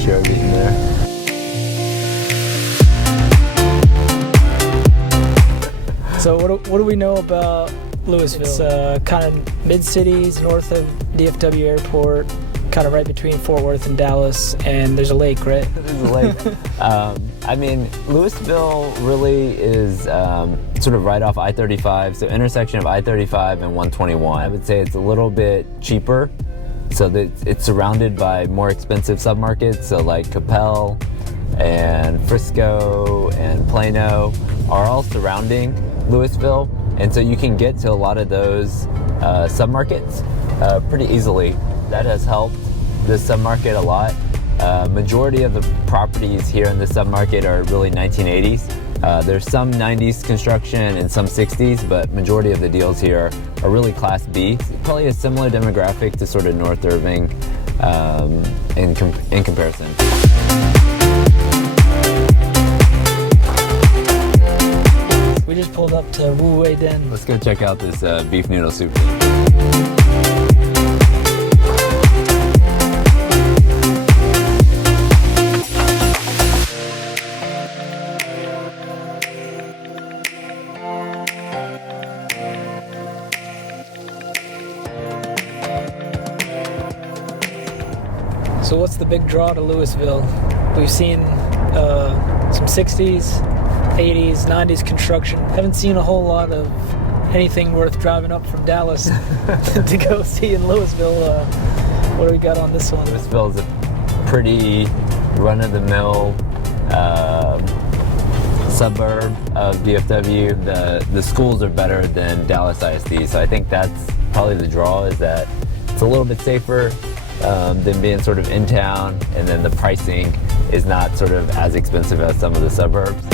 share of eating there. So what do we know about Lewisville? It's kind of mid-cities, north of DFW Airport, kind of right between Fort Worth and Dallas, and there's a lake, right? There's a lake. I mean, Lewisville really is sort of right off I-35, so intersection of I-35 and 121. I would say it's a little bit cheaper, so that it's surrounded by more expensive submarkets, so like Capel and Frisco and Plano are all surrounding Lewisville, and so you can get to a lot of those submarkets pretty easily. That has helped this submarket a lot. Majority of the properties here in this submarket are really 1980s. There's some 90s construction and some 60s, but majority of the deals here are really Class B. Probably a similar demographic to sort of North Irving in comparison. We just pulled up to Wu Wei Den. Let's go check out this beef noodle soup. So what's the big draw to Lewisville? We've seen some 60s, 80s, 90s construction. Haven't seen a whole lot of anything worth driving up from Dallas to go see in Lewisville. What do we got on this one? Lewisville is a pretty run-of-the-mill suburb of DFW. The schools are better than Dallas ISD, so I think that's probably the draw, is that it's a little bit safer than being sort of in town, and then the pricing is not sort of as expensive as some of the suburbs.